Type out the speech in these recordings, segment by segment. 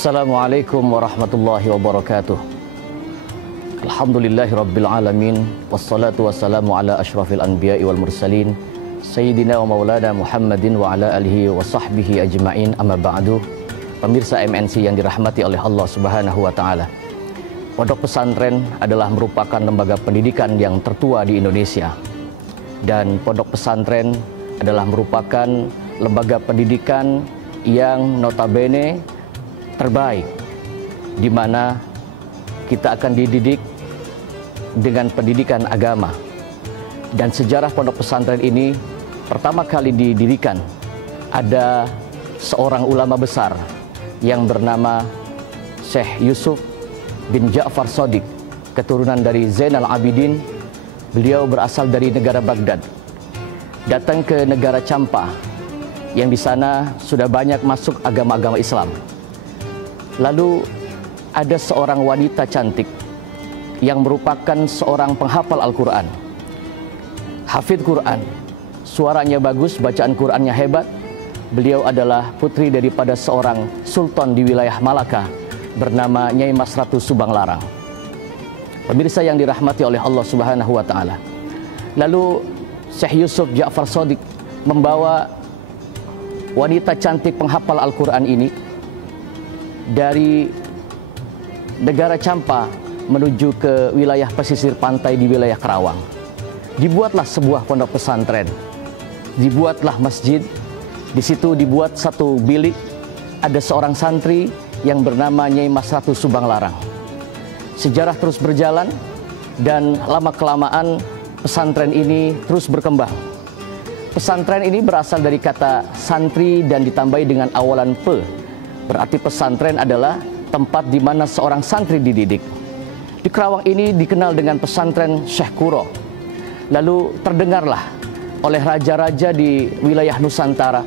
Assalamualaikum warahmatullahi wabarakatuh. Alhamdulillahi rabbil alamin. Wassalatu wassalamu ala ashrafil anbiya'i wal mursalin Sayyidina wa maulana Muhammadin wa ala alihi wa sahbihi ajma'in, amma ba'du. Pemirsa MNC yang dirahmati oleh Allah subhanahu wa ta'ala, Pondok pesantren adalah merupakan lembaga pendidikan yang tertua di Indonesia. Dan pondok pesantren adalah merupakan lembaga pendidikan yang notabene terbaik, di mana kita akan dididik dengan pendidikan agama. Dan sejarah pondok pesantren ini pertama kali didirikan, ada seorang ulama besar yang bernama Syekh Yusuf bin Ja'far Shadiq, keturunan dari Zainal Abidin. Beliau berasal dari negara Baghdad, datang ke negara Champa, yang di sana sudah banyak masuk agama-agama Islam. Lalu ada seorang wanita cantik yang merupakan seorang penghafal Al-Quran, hafidh Quran, suaranya bagus, bacaan Qurannya hebat. Beliau adalah putri daripada seorang sultan di wilayah Malaka bernama Nyai Mas Ratu Subang Larang. Pemirsa yang dirahmati oleh Allah subhanahu wa ta'ala, lalu Syekh Yusuf Ja'far Shadiq membawa wanita cantik penghafal Al-Quran ini dari negara Champa menuju ke wilayah pesisir pantai di wilayah Kerawang. Dibuatlah sebuah pondok pesantren, dibuatlah masjid. Di situ dibuat satu bilik, ada seorang santri yang bernama Nyai Mas Ratu Subang Larang. Sejarah terus berjalan dan lama-kelamaan pesantren ini terus berkembang. Pesantren ini berasal dari kata santri dan ditambahi dengan awalan pe. Berarti pesantren adalah tempat di mana seorang santri dididik. Di Kerawang ini dikenal dengan pesantren Syekh Kuro. Lalu terdengarlah oleh raja-raja di wilayah Nusantara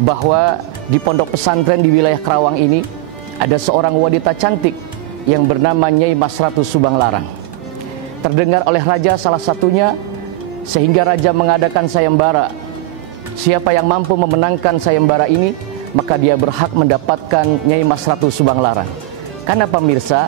bahwa di pondok pesantren di wilayah Kerawang ini ada seorang wanita cantik yang bernama Nyai Mas Ratu Subang Larang. Terdengar oleh raja salah satunya, sehingga raja mengadakan sayembara. Siapa yang mampu memenangkan sayembara ini, maka dia berhak mendapatkan Nyai Mas Ratu Subang Larang. Karena pemirsa,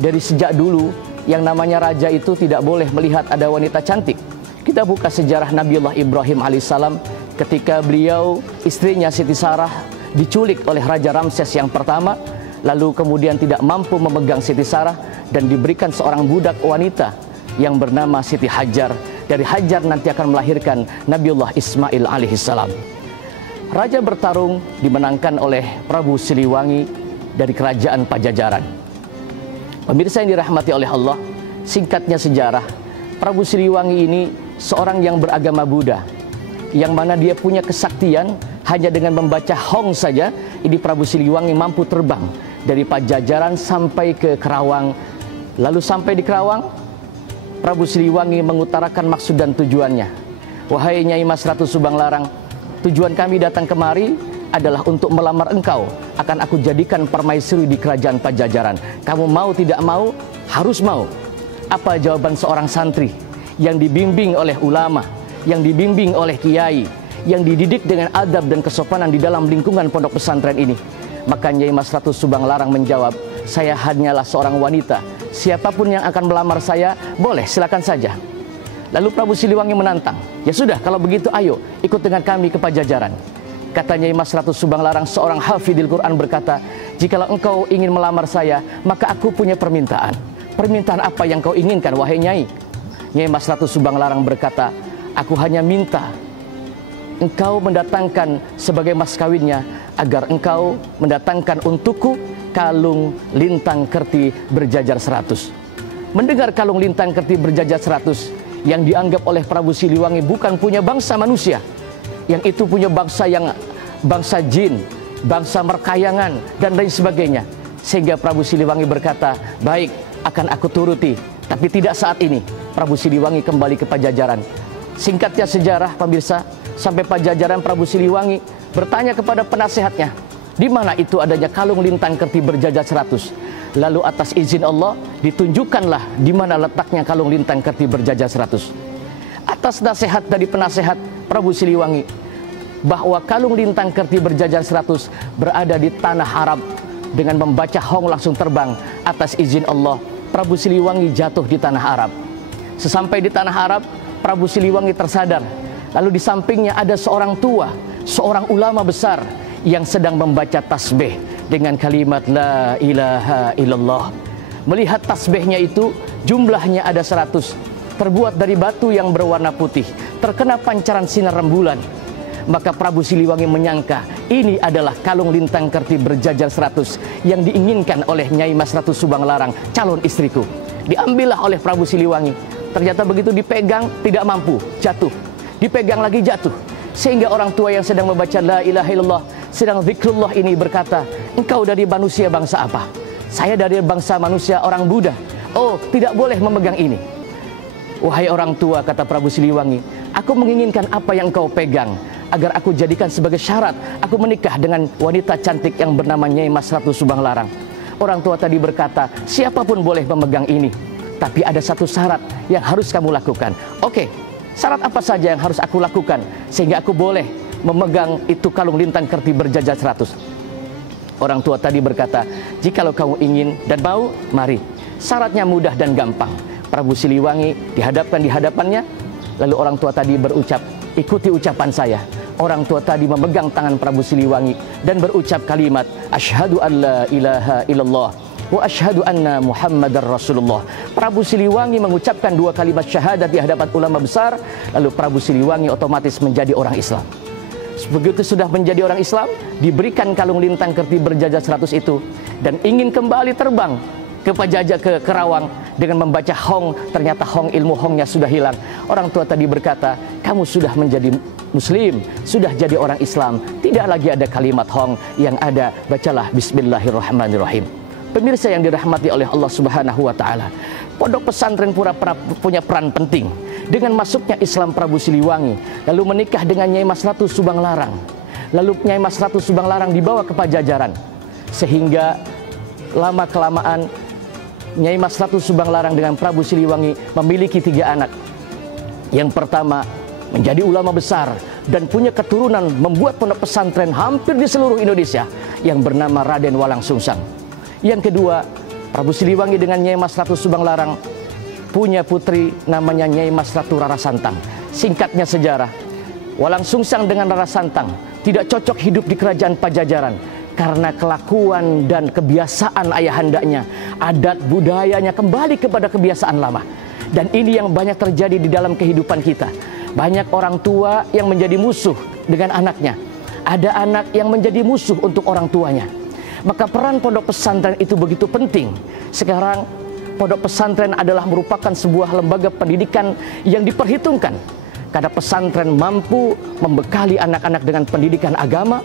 dari sejak dulu yang namanya raja itu tidak boleh melihat ada wanita cantik. Kita buka sejarah Nabiullah Ibrahim alaihissalam ketika beliau, istrinya Siti Sarah diculik oleh Raja Ramses yang pertama, lalu kemudian tidak mampu memegang Siti Sarah dan diberikan seorang budak wanita yang bernama Siti Hajar. Dari Hajar nanti akan melahirkan Nabiullah Ismail alaihissalam. Raja bertarung dimenangkan oleh Prabu Siliwangi dari kerajaan Pajajaran. Pemirsa yang dirahmati oleh Allah, singkatnya sejarah, Prabu Siliwangi ini seorang yang beragama Buddha, yang mana dia punya kesaktian hanya dengan membaca Hong saja. Ini Prabu Siliwangi mampu terbang dari Pajajaran sampai ke Kerawang. Lalu sampai di Kerawang, Prabu Siliwangi mengutarakan maksud dan tujuannya. Wahai Nyai Mas Ratu Subang Larang, tujuan kami datang kemari adalah untuk melamar engkau. Akan aku jadikan permaisuri di kerajaan Pajajaran. Kamu mau tidak mau, harus mau. Apa jawaban seorang santri yang dibimbing oleh ulama, yang dibimbing oleh kiai, yang dididik dengan adab dan kesopanan di dalam lingkungan pondok pesantren ini? Maka Nyai Mas Ratu Subang Larang menjawab, saya hanyalah seorang wanita. Siapapun yang akan melamar saya, boleh, silakan saja. Lalu Prabu Siliwangi menantang, ya sudah, kalau begitu ayo ikut dengan kami ke Pajajaran. Kata Nyai Mas Ratu Subang Larang, seorang hafidhil Quran, berkata, jikalau engkau ingin melamar saya, maka aku punya permintaan. Permintaan apa yang kau inginkan, wahai Nyai? Nyai Mas Ratu Subang Larang berkata, aku hanya minta engkau mendatangkan sebagai mas kawinnya, agar engkau mendatangkan untukku kalung lintang kerti berjajar 100. Mendengar kalung lintang kerti berjajar 100 yang dianggap oleh Prabu Siliwangi bukan punya bangsa manusia, yang itu punya bangsa jin, bangsa merkayangan dan lain sebagainya, sehingga Prabu Siliwangi berkata, baik, akan aku turuti, tapi tidak saat ini. Prabu Siliwangi kembali ke Pajajaran. Singkatnya sejarah pemirsa, sampai Pajajaran Prabu Siliwangi bertanya kepada penasehatnya, di mana itu adanya kalung lintang kerti berjajar 100. Lalu atas izin Allah ditunjukkanlah di mana letaknya kalung lintang kerti berjajar 100. Atas nasihat dari penasehat Prabu Siliwangi, bahwa kalung lintang kerti berjajar 100 berada di tanah Arab, dengan membaca hong langsung terbang. Atas izin Allah, Prabu Siliwangi jatuh di tanah Arab. Sesampai di tanah Arab, Prabu Siliwangi tersadar. Lalu di sampingnya ada seorang tua, seorang ulama besar yang sedang membaca tasbih dengan kalimat La ilaha illallah. Melihat tasbihnya itu, jumlahnya ada 100, terbuat dari batu yang berwarna putih, terkena pancaran sinar rembulan. Maka Prabu Siliwangi menyangka ini adalah kalung lintang kerti berjajar 100 yang diinginkan oleh Nyai Mas Ratu Subanglarang, calon istriku. Diambillah oleh Prabu Siliwangi. Ternyata begitu dipegang tidak mampu, jatuh. Dipegang lagi jatuh. Sehingga orang tua yang sedang membaca La ilaha illallah, sedang zikrullah ini berkata, engkau dari manusia bangsa apa? Saya dari bangsa manusia orang Buddha. Oh, tidak boleh memegang ini. Wahai orang tua, kata Prabu Siliwangi, aku menginginkan apa yang engkau pegang, agar aku jadikan sebagai syarat aku menikah dengan wanita cantik yang bernama Nyai Mas Ratu Subanglarang. Orang tua tadi berkata, siapapun boleh memegang ini, tapi ada satu syarat yang harus kamu lakukan. Oke, syarat apa saja yang harus aku lakukan sehingga aku boleh memegang itu kalung lintang kerti berjajar 100? Orang tua tadi berkata, jikalau kamu ingin dan mau, mari. Syaratnya mudah dan gampang. Prabu Siliwangi dihadapkan di hadapannya, lalu orang tua tadi berucap, ikuti ucapan saya. Orang tua tadi memegang tangan Prabu Siliwangi dan berucap kalimat, asyhadu an la ilaha illallah wa asyhadu anna Muhammadar Rasulullah. Prabu Siliwangi mengucapkan 2 kalimat syahadat di hadapan ulama besar, lalu Prabu Siliwangi otomatis menjadi orang Islam. Begitu sudah menjadi orang Islam, diberikan kalung lintang kerti berjajar 100 itu, dan ingin kembali terbang ke Pajajah, ke Kerawang dengan membaca hong. Ternyata hong, ilmu hongnya sudah hilang. Orang tua tadi berkata, kamu sudah menjadi muslim, sudah jadi orang Islam, tidak lagi ada kalimat hong, yang ada bacalah bismillahirrahmanirrahim. Pemirsa yang dirahmati oleh Allah Subhanahu wa taala, pondok pesantren pura-pura punya peran penting. Dengan masuknya Islam Prabu Siliwangi, lalu menikah dengan Nyai Mas Ratu Subanglarang, lalu Nyai Mas Ratu Subanglarang dibawa ke Pajajaran, sehingga lama-kelamaan Nyai Mas Ratu Subanglarang dengan Prabu Siliwangi memiliki 3 anak. Yang pertama menjadi ulama besar dan punya keturunan membuat pondok pesantren hampir di seluruh Indonesia, yang bernama Raden Walang Sungsang. Yang kedua, Prabu Siliwangi dengan Nyai Mas Ratu Subanglarang punya putri namanya Nyai Mas Ratu Rara Santang. Singkatnya sejarah, Walang Sungsang dengan Rara Santang tidak cocok hidup di kerajaan Pajajaran karena kelakuan dan kebiasaan ayahandanya, adat budayanya kembali kepada kebiasaan lama. Dan ini yang banyak terjadi di dalam kehidupan kita. Banyak orang tua yang menjadi musuh dengan anaknya. Ada anak yang menjadi musuh untuk orang tuanya. Maka peran pondok pesantren itu begitu penting. Sekarang pondok pesantren adalah merupakan sebuah lembaga pendidikan yang diperhitungkan, karena pesantren mampu membekali anak-anak dengan pendidikan agama.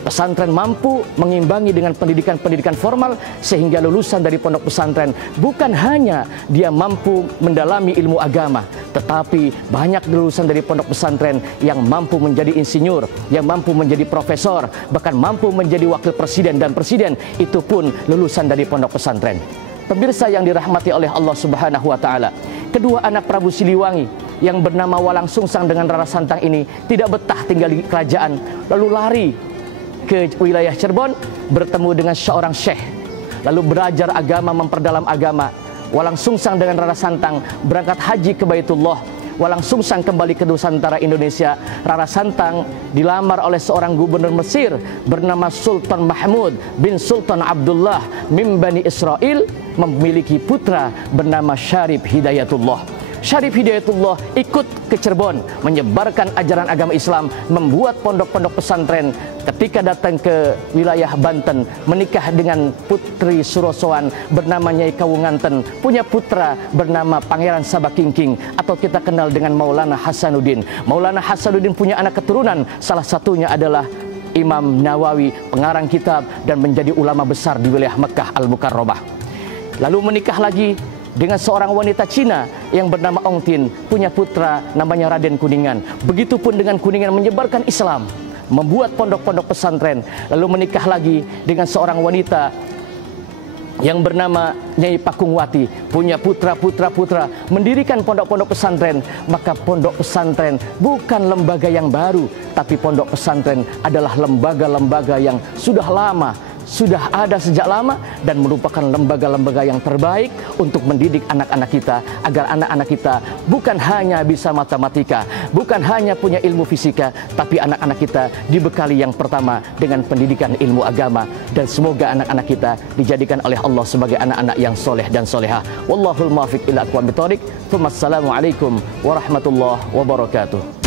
Pesantren mampu mengimbangi dengan pendidikan-pendidikan formal, sehingga lulusan dari pondok pesantren bukan hanya dia mampu mendalami ilmu agama, tetapi banyak lulusan dari pondok pesantren yang mampu menjadi insinyur, yang mampu menjadi profesor, bahkan mampu menjadi wakil presiden dan presiden, itu pun lulusan dari pondok pesantren. Pemirsa yang dirahmati oleh Allah Subhanahu wa taala, kedua anak Prabu Siliwangi yang bernama Walang Sungsang dengan Rara Santang ini tidak betah tinggal di kerajaan, lalu lari ke wilayah Cirebon, bertemu dengan seorang syekh, lalu belajar agama, memperdalam agama. Walang Sungsang dengan Rara Santang berangkat haji ke Baitullah. Walang Sungsang kembali ke Nusantara Indonesia. Rara Santang dilamar oleh seorang gubernur Mesir bernama Sultan Mahmud bin Sultan Abdullah min Bani Israel, memiliki putra bernama Syarif Hidayatullah. Syarif Hidayatullah ikut ke Cirebon menyebarkan ajaran agama Islam, membuat pondok-pondok pesantren. Ketika datang ke wilayah Banten, menikah dengan putri Surosoan bernama Nyai Kawunganten, punya putra bernama Pangeran Sabakingking, atau kita kenal dengan Maulana Hasanuddin. Maulana Hasanuddin punya anak keturunan, salah satunya adalah Imam Nawawi, pengarang kitab dan menjadi ulama besar di wilayah Mekah Al-Mukarramah. Lalu menikah lagi dengan seorang wanita Cina yang bernama Ong Tin, punya putra namanya Raden Kuningan. Begitupun dengan Kuningan menyebarkan Islam, membuat pondok-pondok pesantren. Lalu menikah lagi dengan seorang wanita yang bernama Nyai Pakungwati, punya putra-putra, mendirikan pondok-pondok pesantren. Maka pondok pesantren bukan lembaga yang baru, tapi pondok pesantren adalah lembaga-lembaga yang sudah lama, sudah ada sejak lama dan merupakan lembaga-lembaga yang terbaik untuk mendidik anak-anak kita agar anak-anak kita bukan hanya bisa matematika, bukan hanya punya ilmu fisika, tapi anak-anak kita dibekali yang pertama dengan pendidikan ilmu agama, dan semoga anak-anak kita dijadikan oleh Allah sebagai anak-anak yang soleh dan solehah. Wallahul muwaffiq ila aqwamit thoriq. Wassalamualaikum warahmatullahi wabarakatuh.